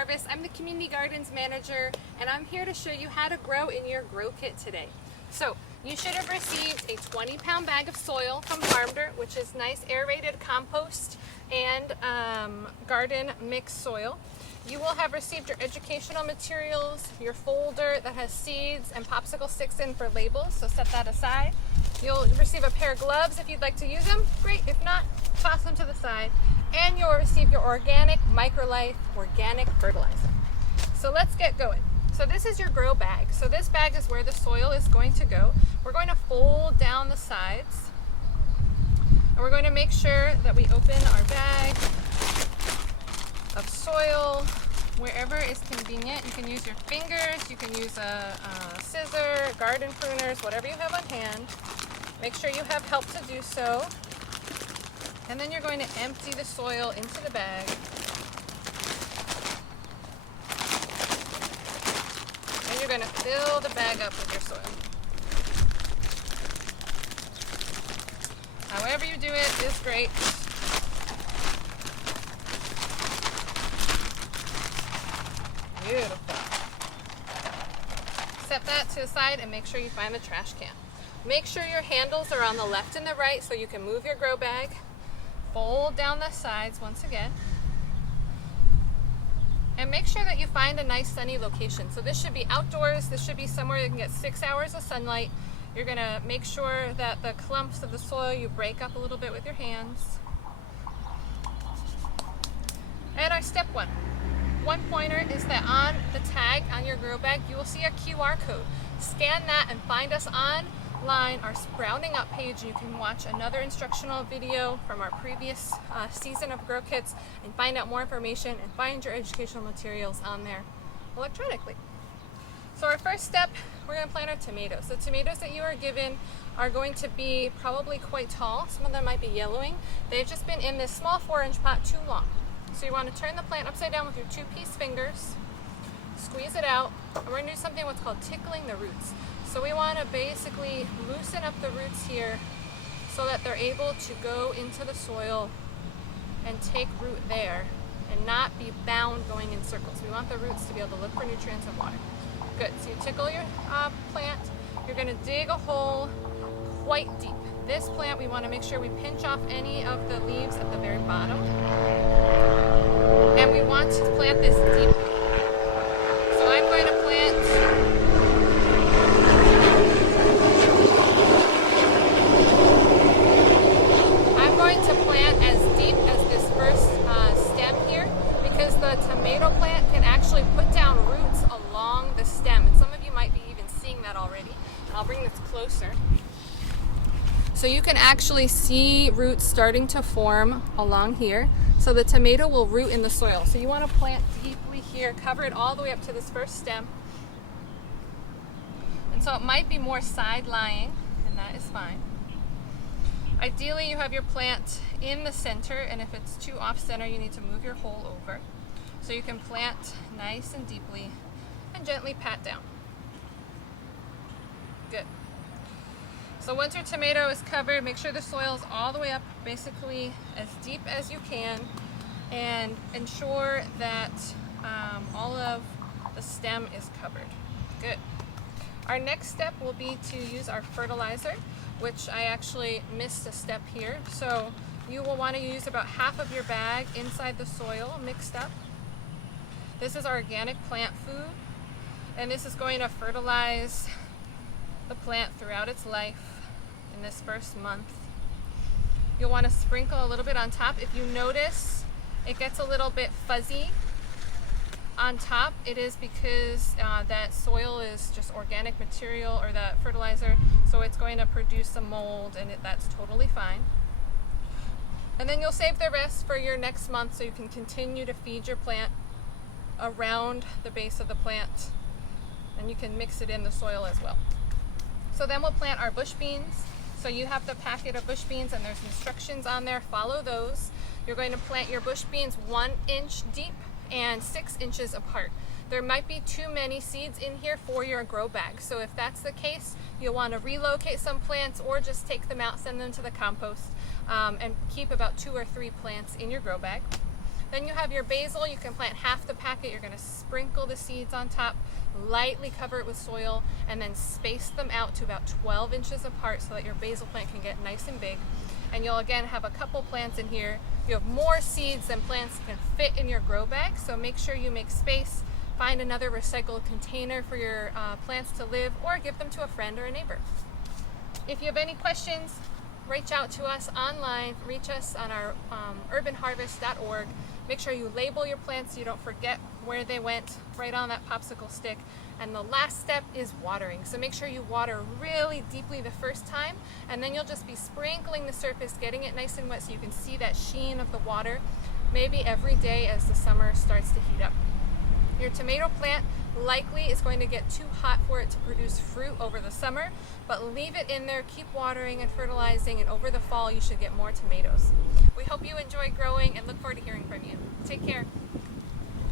Harvest. I'm the Community Gardens Manager, and I'm here to show you how to grow in your grow kit today. So you should have received a 20-pound bag of soil from Farm Dirt, which is nice aerated compost and garden mixed soil. You will have received your educational materials, your folder that has seeds and popsicle sticks in for labels, so set that aside. You'll receive a pair of gloves if you'd like to use them. Great. If not, toss them to the side. And you'll receive your organic Microlife organic fertilizer. So let's get going. So this is your grow bag. So this bag is where the soil is going to go. We're going to fold down the sides. And we're going to make sure that we open our bag of soil wherever is convenient. You can use your fingers, you can use a scissor, garden pruners, whatever you have on hand. Make sure you have help to do so. And then you're going to empty the soil into the bag. And you're going to fill the bag up with your soil. However you do it is great. Beautiful. Set that to the side and make sure you find the trash can. Make sure your handles are on the left and the right so you can move your grow bag. Fold down the sides once again. And make sure that you find a nice sunny location. So this should be outdoors. This should be somewhere you can get 6 hours of sunlight. You're going to make sure that the clumps of the soil you break up a little bit with your hands. And our step one. One pointer is that on the tag on your grow bag, you will see a QR code. Scan that and find us online, our Sprouting Up page. You can watch another instructional video from our previous season of grow kits and find out more information and find your educational materials on there electronically. So our first step, we're going to plant our tomatoes. The tomatoes that you are given are going to be probably quite tall. Some of them might be yellowing. They've just been in this small 4-inch pot too long. So you want to turn the plant upside down with your 2-piece fingers, squeeze it out, and we're going to do something what's called tickling the roots. So we want to basically loosen up the roots here so that they're able to go into the soil and take root there and not be bound going in circles. We want the roots to be able to look for nutrients and water. Good. So you tickle your plant. You're going to dig a hole quite deep. This plant, we want to make sure we pinch off any of the leaves at the very bottom. And we want to plant this deeply. So I'm going to plant as deep as this first stem here, because the tomato plant can actually put down roots along the stem. And some of you might be even seeing that already. I'll bring this closer. So you can actually see roots starting to form along here. So the tomato will root in the soil. So you want to plant deeply here, cover it all the way up to this first stem. And so it might be more side-lying, and that is fine. Ideally, you have your plant in the center, and if it's too off-center, you need to move your hole over. So you can plant nice and deeply and gently pat down. Good. So once your tomato is covered, make sure the soil is all the way up, basically as deep as you can, and ensure that all of the stem is covered. Good. Our next step will be to use our fertilizer, which I actually missed a step here. So you will want to use about half of your bag inside the soil mixed up. This is organic plant food, and this is going to fertilize the plant throughout its life in this first month. You'll want to sprinkle a little bit on top. If you notice it gets a little bit fuzzy on top, it is because that soil is just organic material, or that fertilizer, so it's going to produce some mold, and that's totally fine. And then you'll save the rest for your next month so you can continue to feed your plant around the base of the plant, and you can mix it in the soil as well. So then we'll plant our bush beans. So you have the packet of bush beans, and there's instructions on there. Follow those. You're going to plant your bush beans 1 inch deep and 6 inches apart. There might be too many seeds in here for your grow bag. So if that's the case, you'll want to relocate some plants or just take them out, send them to the compost, and keep about 2 or 3 plants in your grow bag. Then you have your basil. You can plant half the packet. You're going to sprinkle the seeds on top, lightly cover it with soil, and then space them out to about 12 inches apart so that your basil plant can get nice and big. And you'll again have a couple plants in here. You have more seeds than plants can fit in your grow bag, so make sure you make space. Find another recycled container for your plants to live, or give them to a friend or a neighbor. If you have any questions, reach out to us online. Reach us on our urbanharvest.org. Make sure you label your plants so you don't forget where they went, right on that popsicle stick. And the last step is watering. So make sure you water really deeply the first time, and then you'll just be sprinkling the surface, getting it nice and wet so you can see that sheen of the water, maybe every day as the summer starts to heat up. Your tomato plant likely is going to get too hot for it to produce fruit over the summer, but leave it in there, keep watering and fertilizing, and over the fall you should get more tomatoes. We hope you enjoy growing and look forward to hearing from you. Take care.